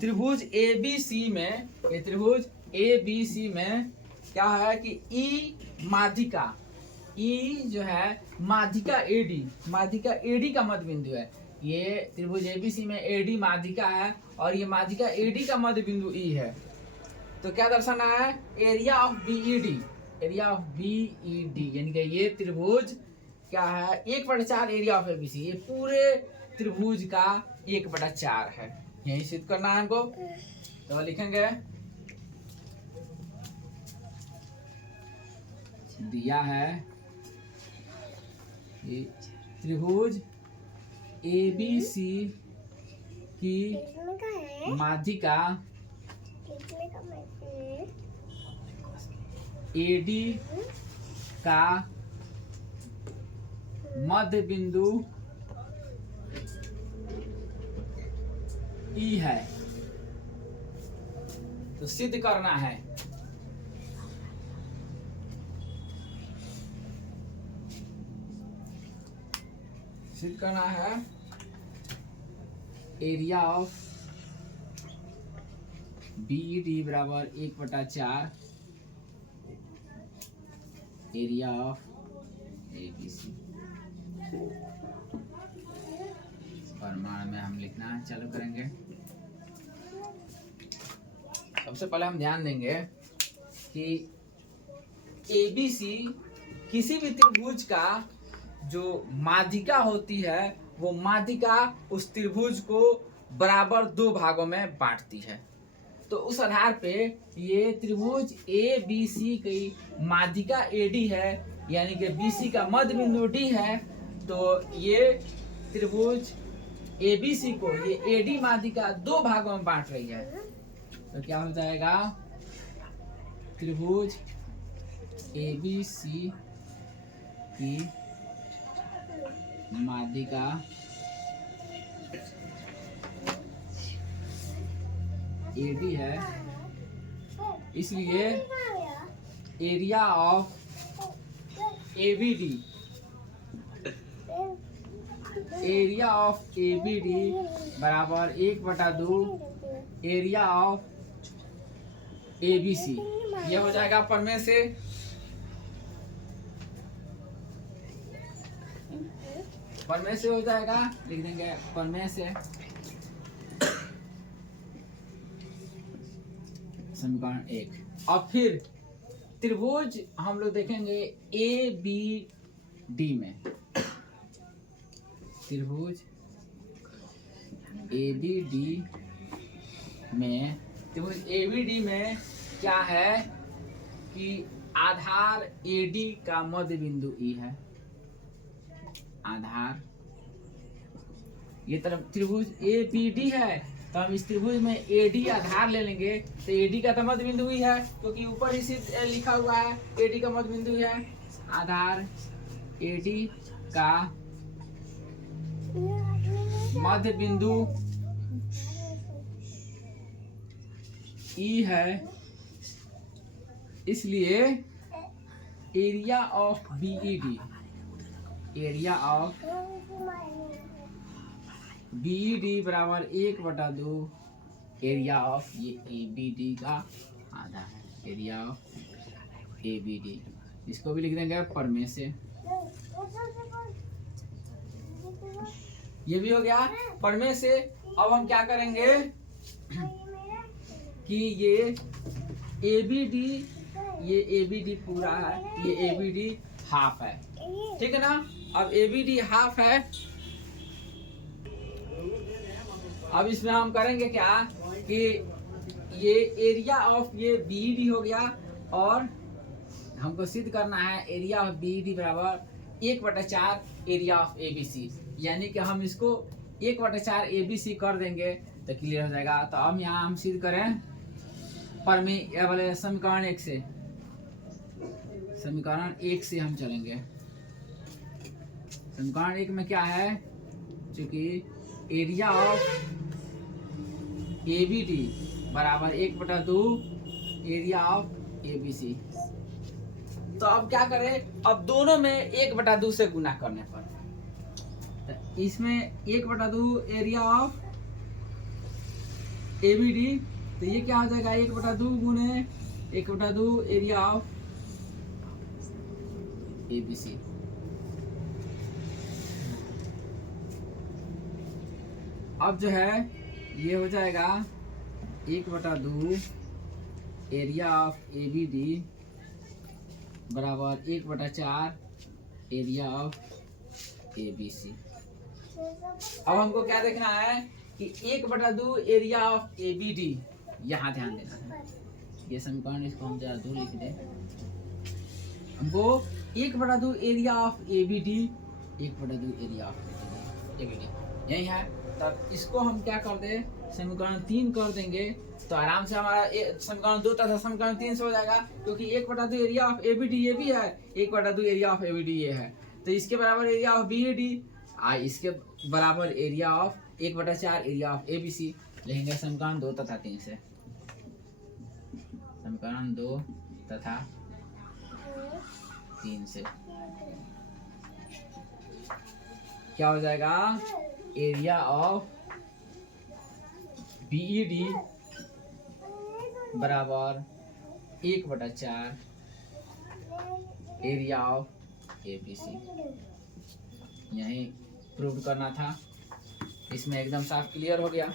त्रिभुज ABC में, ये त्रिभुज ABC में क्या है कि ई माध्यिका, ई जो है माध्यिका AD का मध्य बिंदु है। ये त्रिभुज ABC में AD माध्यिका है और ये माध्यिका AD का मध्य बिंदु ई है। तो क्या दर्शाना है? Area of BED, area of BED यानी कि ये त्रिभुज क्या है 1/4 एरिया ऑफ ABC, ये पूरे त्रिभुज का 1/4 है। यही सिद्ध करना है हमको। तो लिखेंगे दिया है ये त्रिभुज ABC की माध्यिका AD का मध्य बिंदु ई है। तो सिद्ध करना है। सिद्ध करना है एरिया ऑफ BED बराबर 1/4 एरिया ऑफ ABC। प्रमाण में हम लिखना चालू करेंगे। सबसे पहले हम ध्यान देंगे कि ABC किसी भी त्रिभुज का जो माध्यिका होती है वो माध्यिका उस त्रिभुज को बराबर 2 भागों में बांटती है। तो उस आधार पे ये त्रिभुज ABC की माध्यिका AD है यानी कि BC का मध्य बिंदु D है। तो ये त्रिभुज ABC को ये AD माध्यिका 2 भागों में बांट रही है। तो क्या हो जाएगा? त्रिभुज ABC की माध्यिका AD है, इसलिए area of ABD, area of ABD बराबर 1/2 एरिया ऑफ ABC। ये हो जाएगा प्रमेय से। प्रमेय से हो जाएगा, लिख देंगे प्रमेय से। समीकरण 1। अब फिर त्रिभुज हम लोग देखेंगे ABD में, त्रिभुज ABD में, त्रिभुज ABD में क्या है कि आधार AD का मध्य बिंदु E है। आधार ये तरफ त्रिभुज ABD है, तो हम इस त्रिभुज में AD आधार ले लेंगे। तो AD का तो मध्य बिंदु ही है क्योंकि ऊपर ही सिर्फ लिखा हुआ है AD का मध्य बिंदु है। आधार AD का मध्य बिंदु E है, इसलिए area of BED, area of BED बराबर 1/2 एरिया ऑफ ये ABD का आधा है, एरिया ऑफ ABD। इसको भी लिख देंगे प्रमेय से। ये भी हो गया प्रमेय से। अब हम क्या करेंगे कि ये ABD पूरा है, ये ABD हाफ है, ठीक है ना। अब ABD हाफ है। अब इसमें हम करेंगे क्या कि ये एरिया ऑफ ये BED हो गया और हमको सिद्ध करना है एरिया ऑफ BED बराबर 1/4 एरिया ऑफ ABC, यानी कि हम इसको 1/4 ABC कर देंगे तो क्लियर हो जाएगा। तो अब यहाँ हम सिद्ध करें प्रमेय वाले समीकरण 1 से, समीकरण 1 से हम चलेंगे। समीकरण 1 में क्या है, चूंकि एरिया ऑफ ABD बराबर 1/2 एरिया ऑफ ABC। तो अब क्या करें, अब दोनों में 1/2 से गुना करने पर, तो इसमें 1/2 area of A B D, तो ये क्या हो जाएगा 1/2 गुने 1/2 area of A B C. अब जो है ये हो जाएगा 1/2 area of A B D बराबर 1/4 area of A B C. अब हमको क्या देखना है कि 1/2 area of A B D, यहाँ ध्यान देना है ये समीकरण, इसको हम जरा दूर लिख दें। हमको 1/2 area of A B D, 1/2 area of A B D यही है। तब इसको हम क्या कर दे, समीकरण 3 कर देंगे तो आराम से हमारा समीकरण 2 तथा समीकरण 3 से हो जाएगा, क्योंकि 1/2 area of A B D ये भी है, 1/2 area of A B D ये है, तो इसके बराबर area of B A D, इसके बराबर area of 1/4 area of A B C लिखेंगे समीकरण 2 तथा 3 से। समीकरण 2 तथा 3 से क्या हो जाएगा, एरिया ऑफ बी डी बराबर 1/4 area of A B C. यही प्रूव करना था, इसमें एकदम साफ क्लियर हो गया।